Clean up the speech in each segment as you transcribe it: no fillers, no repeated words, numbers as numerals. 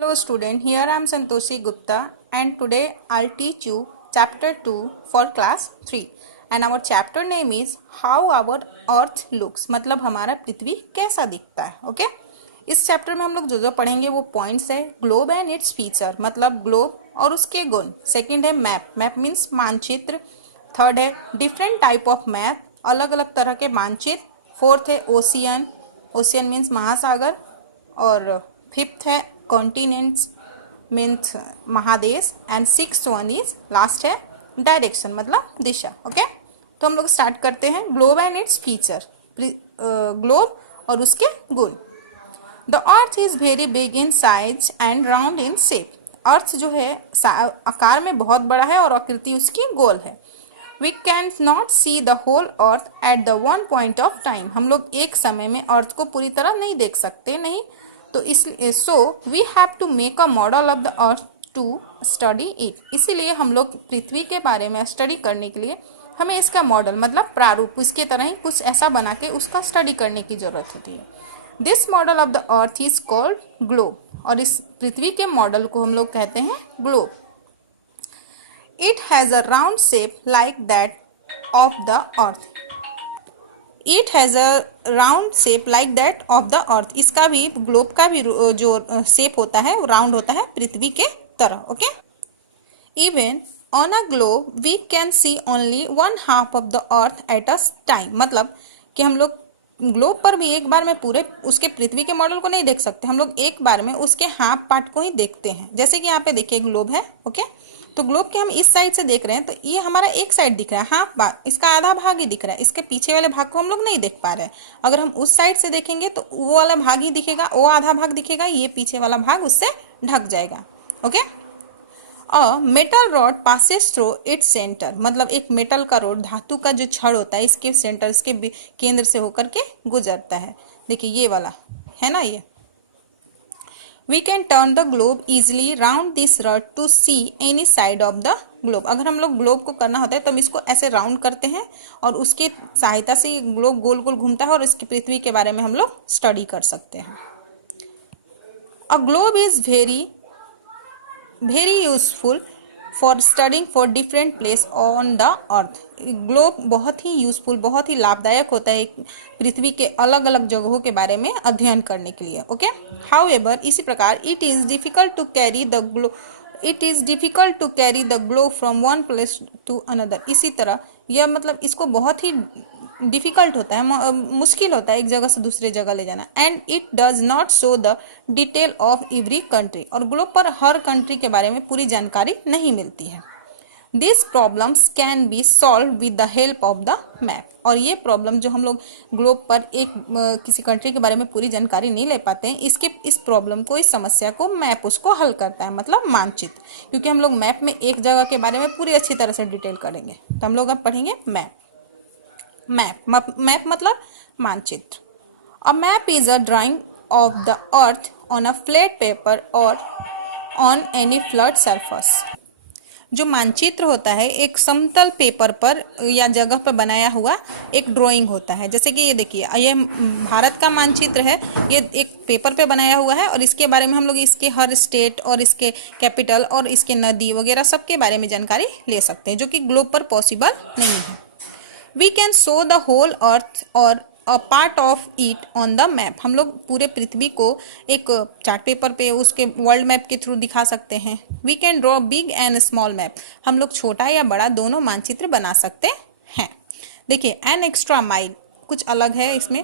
Hello student, here I am Santoshi Gupta and today I'll teach you chapter 2 for class 3 and our chapter name is how our earth looks मतलब हमारा पृथ्वी कैसा दिखता है। Okay इस chapter में हम लोग जो पढ़ेंगे वो पॉइंट्स है ग्लोब एंड इट्स फीचर मतलब ग्लोब और उसके गुण। सेकंड है मैप, मैप मीन्स मानचित्र। थर्ड है डिफरेंट टाइप ऑफ मैप, अलग अलग तरह के मानचित्र। फोर्थ है ओशियन, ओशियन मीन्स महासागर। और फिफ्थ है कॉन्टिनेंट्स मीन्स महादेश। And six one is last है डायरेक्शन मतलब दिशा। ओके तो हम लोग स्टार्ट करते हैं globe and its feature. Globe और उसके गुण। The earth is very big in size and round in shape. Earth जो है आकार में बहुत बड़ा है और आकृति उसकी गोल है। We can not see the whole earth at the one point of time. हम लोग एक समय में अर्थ को पूरी तरह नहीं देख सकते, नहीं तो इसलिए so we have to make a model of the earth to study it. इसीलिए हम लोग पृथ्वी के बारे में स्टडी करने के लिए हमें इसका मॉडल मतलब प्रारूप इसके तरह ही कुछ ऐसा बना के उसका स्टडी करने की जरूरत होती है। This model of the earth is called globe और इस पृथ्वी के मॉडल को हम लोग कहते हैं globe. It has a round shape like that of the earth. It has a round shape like that of the अर्थ। इसका भी ग्लोब का भी जो शेप होता है वो राउंड होता है पृथ्वी के तरह। Okay even on a globe we can see only one half of the earth at a time मतलब कि हम लोग ग्लोब पर भी एक बार में पूरे उसके पृथ्वी के मॉडल को नहीं देख सकते, हम लोग एक बार में उसके हाफ पार्ट को ही देखते हैं। जैसे कि यहाँ पे देखिए ग्लोब है। ओके तो ग्लोब के हम इस साइड से देख रहे हैं तो ये हमारा एक साइड दिख रहा है, हाफ भाग, इसका आधा भाग ही दिख रहा है, इसके पीछे वाले भाग को हम लोग नहीं देख पा रहे हैं। अगर हम उस साइड से देखेंगे तो वो वाला भाग ही दिखेगा, वो आधा भाग दिखेगा, ये पीछे वाला भाग उससे ढक जाएगा। Okay a metal rod passes through its centre मतलब एक मेटल का रोड धातु का जो छड़ होता है इसके सेंटर इसके केंद्र से होकर के गुजरता है। देखिए ये वाला है ना ये। We can turn the globe easily round this rod to see any side of the globe. अगर हम लोग ग्लोब को करना होता है तो हम इसको ऐसे राउंड करते हैं और उसकी सहायता से ग्लोब गोल गोल घूमता है और इसकी पृथ्वी के बारे में हम लोग स्टडी कर सकते हैं। A globe is very useful for studying for different place on the earth. Globe बहुत ही यूजफुल बहुत ही लाभदायक होता है पृथ्वी के अलग अलग जगहों के बारे में अध्ययन करने के लिए। ओके हाउएवर इसी प्रकार it is difficult to carry the globe from one place to another. इसी तरह यह मतलब इसको बहुत ही डिफिकल्ट होता है, मुश्किल होता है एक जगह से दूसरे जगह ले जाना। And it does not show the detail of every country और ग्लोब पर हर कंट्री के बारे में पूरी जानकारी नहीं मिलती है। This problems can be solve with the help of the map. और ये प्रॉब्लम जो हम लोग ग्लोब पर एक किसी कंट्री के बारे में पूरी जानकारी नहीं ले पाते हैं, इस प्रॉब्लम को इस समस्या को मैप उसको हल करता है मतलब मानचित्र। क्योंकि हम लोग मैप में एक जगह के बारे में पूरी अच्छी तरह से डिटेल करेंगे तो हम लोग अब पढ़ेंगे मैप। मैप मतलब मानचित्र। A map is a drying of the earth on a flat paper और ऑन एनी फ्लैट सरफेस। जो मानचित्र होता है एक समतल पेपर पर या जगह पर बनाया हुआ एक ड्राइंग होता है। जैसे कि ये देखिए ये भारत का मानचित्र है, ये एक पेपर पे बनाया हुआ है और इसके बारे में हम लोग इसके हर स्टेट और इसके कैपिटल और इसके नदी वगैरह सबके बारे में जानकारी ले सकते हैं जो कि ग्लोब पर पॉसिबल नहीं है। We can show the whole earth और a part of it on the map. हम लोग पूरे पृथ्वी को एक चार्ट पेपर पे उसके वर्ल्ड मैप के थ्रू दिखा सकते हैं। We can draw big and small map. हम लोग छोटा या बड़ा दोनों मानचित्र बना सकते हैं। देखिए एन एक्स्ट्रा माइल कुछ अलग है इसमें।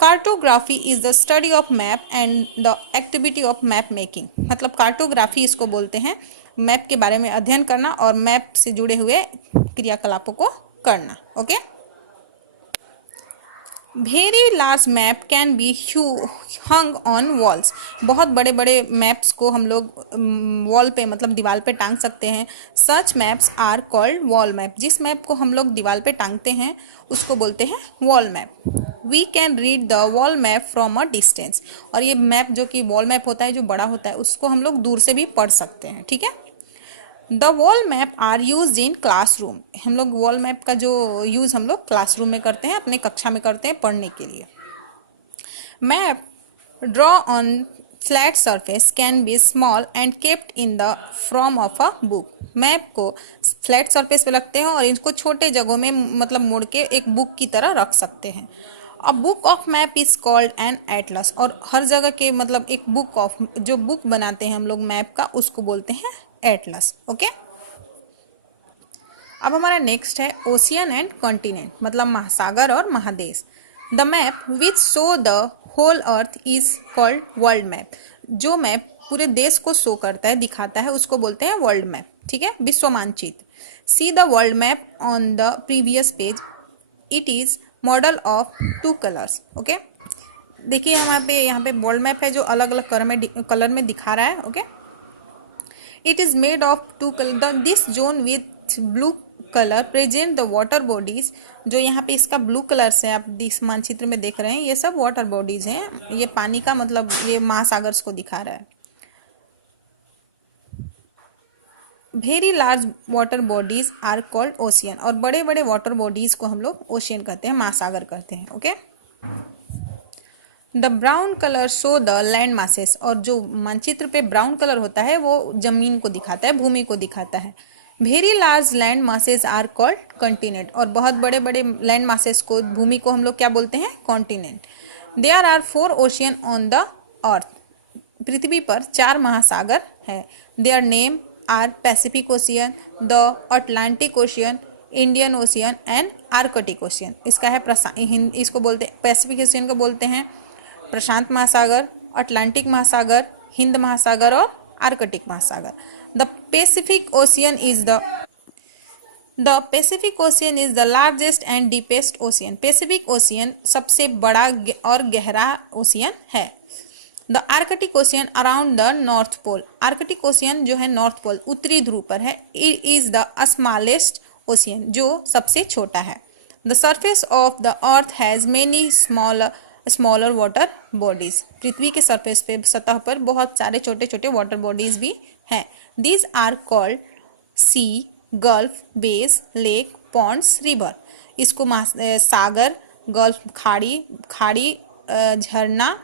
Cartography is the study of map and the activity of map making मतलब कार्टोग्राफी इसको बोलते हैं, मैप के बारे में अध्ययन करना और मैप से जुड़े हुए क्रियाकलापों को करना। Okay very large map can be hung on walls. बहुत बड़े बड़े मैप्स को हम लोग वॉल पे मतलब दीवार पे टांग सकते हैं। Such maps are called wall map. जिस मैप को हम लोग दीवार पे टांगते हैं उसको बोलते हैं wall map. We can read the wall map from a distance. और ये मैप जो कि वॉल मैप होता है जो बड़ा होता है उसको हम लोग दूर से भी पढ़ सकते हैं। ठीक है the wall map are use in classroom. हम लोग वॉल मैप का जो यूज हम लोग क्लासरूम में करते हैं, अपने कक्षा में करते हैं पढ़ने के लिए। Map draw on flat surface can be small and kept in the from of a book. Map को फ्लैट सरफेस पे रखते हैं और इनको छोटे जगहों में मतलब मोड़ के एक बुक की तरह रख सकते हैं। A book of map is called an Atlas, और हर जगह के मतलब एक बुक ऑफ जो बुक बनाते हैं हम लोग मैप का उसको बोलते हैं एटलस। ओके, अब हमारा नेक्स्ट है ओशियन एंड कॉन्टिनेंट, मतलब महासागर और महादेश। The map which show the whole earth is called world map. जो मैप पूरे देश को शो करता है, दिखाता है, उसको बोलते हैं वर्ल्ड मैप। ठीक है, विश्व मानचित्र। See the world map on the previous page, it is model of two colours. Okay, देखिए यहाँ पे वर्ल्ड मैप है जो अलग अलग कलर में दिखा रहा है। Okay, it is made of two colour, this zone with blue colour present the water bodies. जो यहाँ पे इसका ब्लू कलर से आप इस मानचित्र में देख रहे हैं, ये सब वाटर बॉडीज हैं। ये पानी का मतलब ये महासागर्स को दिखा रहा है। Very large water bodies are called ocean, और बड़े बड़े वाटर बॉडीज को हम लोग ओशियन कहते हैं, महासागर कहते हैं। Okay, the brown colour show the land masses, और जो मानचित्र पे ब्राउन कलर होता है वो जमीन को दिखाता है, भूमि को दिखाता है। Very large land masses are called continent, और बहुत बड़े बड़े लैंड मासेस को, भूमि को हम लोग क्या बोलते हैं, continent. There are 4 ocean on the earth, पृथ्वी पर 4 महासागर है। Their name are Pacific Ocean, the Atlantic Ocean, Indian Ocean and Arctic Ocean. इसका है इसको बोलते हैं पैसिफिक ओशियन को बोलते हैं प्रशांत महासागर, अटलांटिक महासागर, हिंद महासागर और आर्कटिक महासागर। The Pacific Ocean is the largest and deepest ocean. Pacific Ocean सबसे बड़ा और गहरा ओशियन है। The Arctic Ocean around the North Pole, Arctic Ocean जो है नॉर्थ पोल उत्तरी ध्रुव पर है। It is the smallest ocean, जो सबसे छोटा है। The surface of the earth has many smaller water bodies, पृथ्वी के सरफेस पे सतह पर बहुत सारे छोटे छोटे वाटर बॉडीज भी हैं। These are called sea, gulf, bays, lake, ponds, river. इसको सागर, गल्फ खाड़ी, झरना,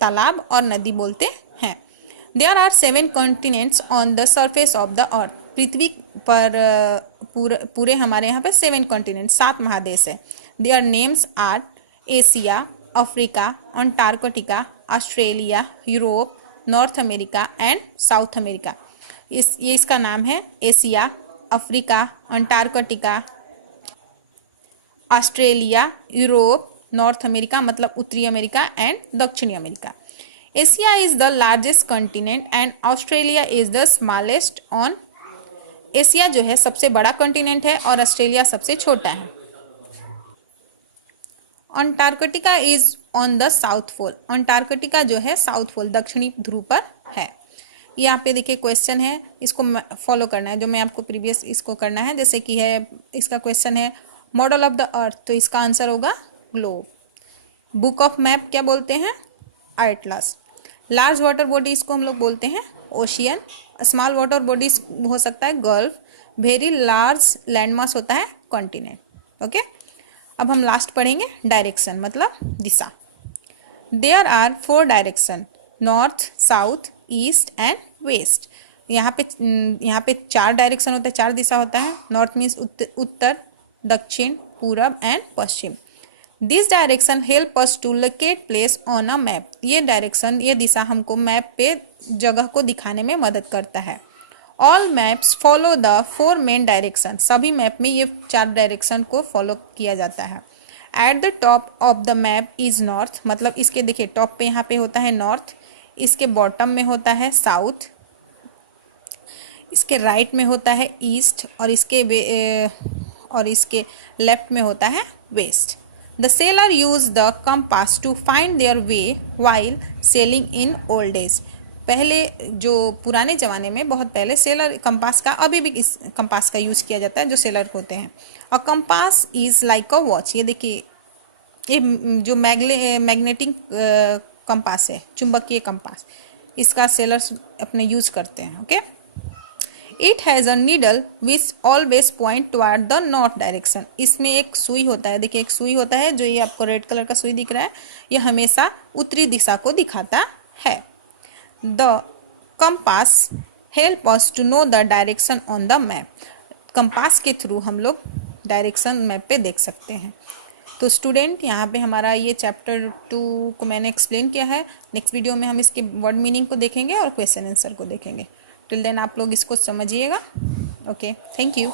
तालाब और नदी बोलते हैं। There are 7 continents on the surface of the earth, पृथ्वी पर पूरे हमारे यहाँ पे 7 कॉन्टिनेंट, 7 महादेश है। Their names are Asia, Africa, Antarctica, Australia, Europe, North America and South America. ये इसका नाम है Asia, Africa, Antarctica, Australia, Europe, North America मतलब उत्तरी अमेरिका एंड दक्षिणी America. Asia is the largest continent and Australia is the smallest one. Asia जो है सबसे बड़ा कॉन्टिनेंट है और ऑस्ट्रेलिया सबसे छोटा है। Antarctica is on the south pole, Antarctica जो है साउथ पोल दक्षिणी ध्रुव पर है। यहाँ पे देखिए क्वेश्चन है, इसको फॉलो करना है, जो मैं आपको प्रीवियस इसको करना है। जैसे कि है इसका क्वेश्चन है मॉडल ऑफ द अर्थ, तो इसका आंसर होगा ग्लोब। बुक ऑफ मैप क्या बोलते हैं, एटलस। लार्ज वाटर बॉडीज को हम लोग बोलते हैं ओशियन, स्मॉल वाटर बॉडीज हो सकता है गल्फ, वेरी लार्ज लैंडमास होता है कॉन्टिनेंट। ओके, अब हम लास्ट पढ़ेंगे डायरेक्शन मतलब दिशा। There are 4 direction, north, south, east and west. यहाँ पे 4 डायरेक्शन होता है, 4 दिशा होता है। नॉर्थ मीन्स उत्तर, दक्षिण, पूरब एंड पश्चिम। This direction help us to locate place on a map. ये डायरेक्शन, ये दिशा हमको मैप पे जगह को दिखाने में मदद करता है। All maps follow the 4 main direction, सभी मैप में ये 4 डायरेक्शन को फॉलो किया जाता है। At the top of the map is north, मतलब इसके देखिए टॉप पे यहाँ पे होता है नॉर्थ, इसके बॉटम में होता है साउथ, इसके राइट में होता है ईस्ट और इसके लेफ्ट में होता है west. The sailor use the compass to find their way while sailing in old age. पहले जो पुराने ज़माने में बहुत पहले सेलर कंपास का, अभी भी इस कंपास का यूज़ किया जाता है जो सेलर होते हैं। और compass is like a watch, ये देखिए ये जो मैग्नेटिक कंपास है, चुंबकीय कंपास, इसका सेलर्स अपने यूज करते हैं। Okay, it has a needle which always point toward the north direction. इसमें एक सुई होता है, देखिए एक सुई होता है, जो ये आपको रेड कलर का सुई दिख रहा है, ये हमेशा उत्तरी दिशा को दिखाता है। The compass help us to know the direction on the map. Compass के थ्रू हम लोग डायरेक्शन मैप पे देख सकते हैं। तो स्टूडेंट यहाँ पे हमारा ये चैप्टर 2 को मैंने एक्सप्लेन किया है। नेक्स्ट वीडियो में हम इसके वर्ड मीनिंग को देखेंगे और क्वेश्चन आंसर को देखेंगे। टिल देन आप लोग इसको समझिएगा। Okay, thank you.